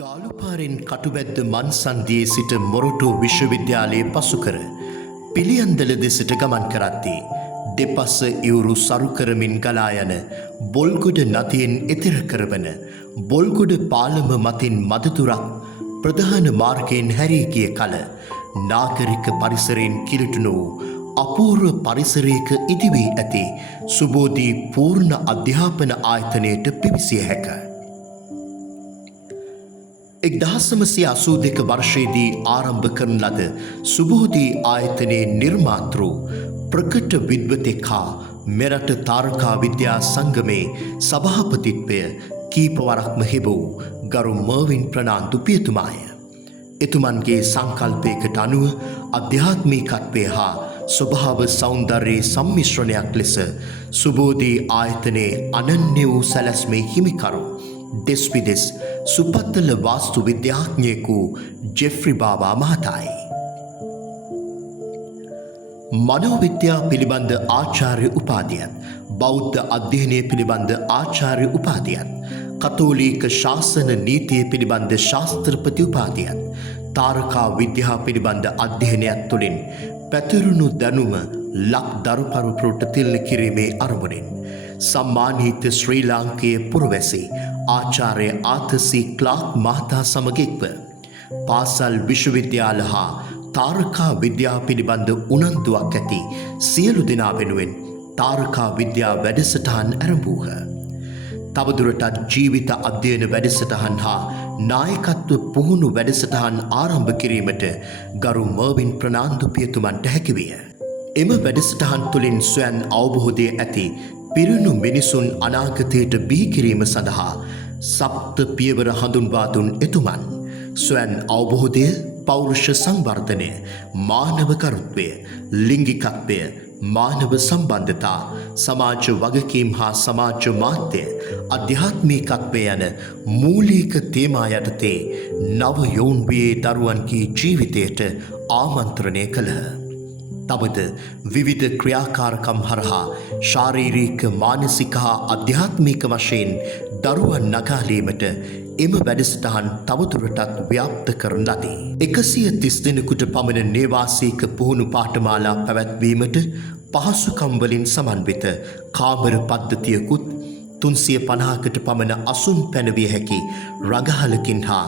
ගාලුපාරෙන් කටුබැද්ද මන්සන්දියේ සිට මොරටු විශ්වවිද්‍යාලයේ පසුකර පිළියන්දල දෙසට ගමන් කරද්දී දෙපස ඉවුරු සරුකරමින් ගලා යන බොල්ගොඩ නදියෙන් එතෙර කරවන බොල්ගොඩ පාලම මතින් මදතුරක් ප්‍රධාන මාර්ගයෙන් හැරී ගිය කල නාගරික පරිසරයෙන් කිලිටු වූ අපූර්ව පරිසරයක ඉදිවී ඇති සුබෝධී පූර්ණ අධ්‍යාපන ආයතනයට පිවිසිය හැක. 1982 වර්ෂයේදී ආරම්භ කරන ලද සුබෝධී ආයතනයේ නිර්මාතෘ ප්‍රකට විද්වතෙක් හා මෙරට තාරකා විද්‍යා සංගමේ සභාපතිත්වය කීපවරක්ම හිබූ ගරු මර්වින් ප්‍රනාන්දු පියතුමාය. එතුමන්ගේ සංකල්පයකට අනුව අධ්‍යාත්මිකත්වය හා ස්වභාව සෞන්දර්යයේ සම්මිශ්‍රණයක් ලෙස සුබෝධී ආයතනයේ අනන්‍ය වූ සැලැස්මේ හිමිකරු දෙස්විදෙස් සුපත්තල වාස්තු විද්‍යාඥයෙකු ජෙෆ්රි බාවා මහතායි. මනෝවිද්‍යා පිළිබඳ ආචාර්ය උපාධියත් බෞද්ධ අධ්‍යයනය පිළිබඳ ආචාර්ය උපාධියත් කතෝලික ශාසන නීතිය පිළිබඳ ශාස්ත්‍රපති උපාධියත් තාරකා විද්‍යා පිළිබඳ අධ්‍යයනයක් තුළින් පැතිරුණු දැනුම ලක් දරුපරුපුරට තිල්න කිරීමේ අරමුණින් සම්මානීත ශ්‍රී ලාංකේය පුරවැසි ආචාර්ය ආතසී ක්ලාක් මහතා සමග එක්ව පාසල් විශ්වවිද්‍යාල හා තාරකා විද්‍යා පිළිබඳ උනන්දුවක් ඇති සියලු දෙනා වෙනුවෙන් තාරකා විද්‍යා වැඩසටහන් ආරම්භුහ. තවදුරටත් ජීවිත අධ්‍යයන වැඩසටහන් හා නායකත්ව පුහුණු වැඩසටහන් ආරම්භ කිරීමට ගරු මර්වින් ප්‍රනාන්දු පියතුමන්ට හැකිවිය. එම වැඩසටහන් තුළින් ස්වයන් අවබෝධය ඇති පිරුණු මිනිසුන් අනාගතයට බිහි කිරීම සඳහා සප්ත පියවර හඳුන්වා දුන් එතුමන් ස්වයන් අවබෝධය, පෞරුෂ සංවර්ධනය, මානව කරුත්වය, ලිංගිකත්වය, මානව සම්බන්ධතා, සමාජ වගකීම් හා සමාජ මාධ්‍ය, අධ්‍යාත්මිකත්වය යන මූලික තේමා යටතේ නව යොවුන් වියේ දරුවන්ගේ ජීවිතයට ආමන්ත්‍රණය කළහ. තවද විවිධ ක්‍රියාකාරකම් හරහා ශාරීරික, මානසික හා අධ්‍යාත්මික වශයෙන් දරුවන් නගාලීමට එම වැඩසටහන් තවදුරටත් ව්‍යාප්ත කරන ලදී. 130 දෙනෙකුට පමණ නේවාසික පුහුණු පාඨමාලා පැවැත්වීමට පහසුකම් වලින් සමන්විත කාමර පද්ධතියකුත් 350කට පමණ අසුන් පැනවිය හැකි රඟහලකින් හා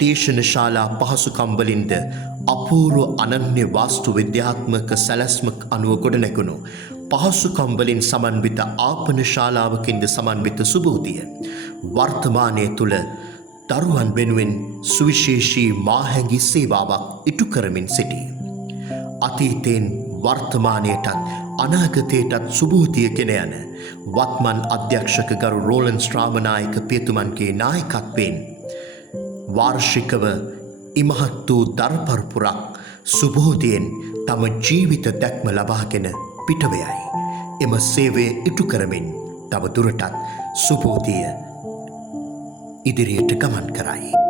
දේශන ශාලා පහසුකම් වලින්ද අපූර්ව අනන්‍ය වාස්තු විද්‍යාත්මක සැලැස්මක් අනුව ගොඩනැගුණු පහසුකම් වලින් සමන්විත ආපන ශාලාවකින්ද සමන්විත සුබෝධිය වර්තමානයේ තුල දරුවන් වෙනුවෙන් සුවිශේෂී මාහැඟි සේවාවක් ඉටු කරමින් සිටී. අතීතයෙන් වර්තමානයටත් අනාගතයටත් සුබෝධිය ගෙන යන වත්මන් අධ්‍යක්ෂක ගරු රෝලන් ශ්‍රාමනායක පියතුමන්ගේ නායකත්වයෙන් වාර්ෂිකව ඉමහත් වූ දරපරපුරක් සුබෝධියෙන් තම ජීවිත දැක්ම ලබාගෙන පිටවයයි. එම සේවය ඉටු කරමින් තව දුරටත් සුබෝධිය ඉදිරියට ගමන් කරයි.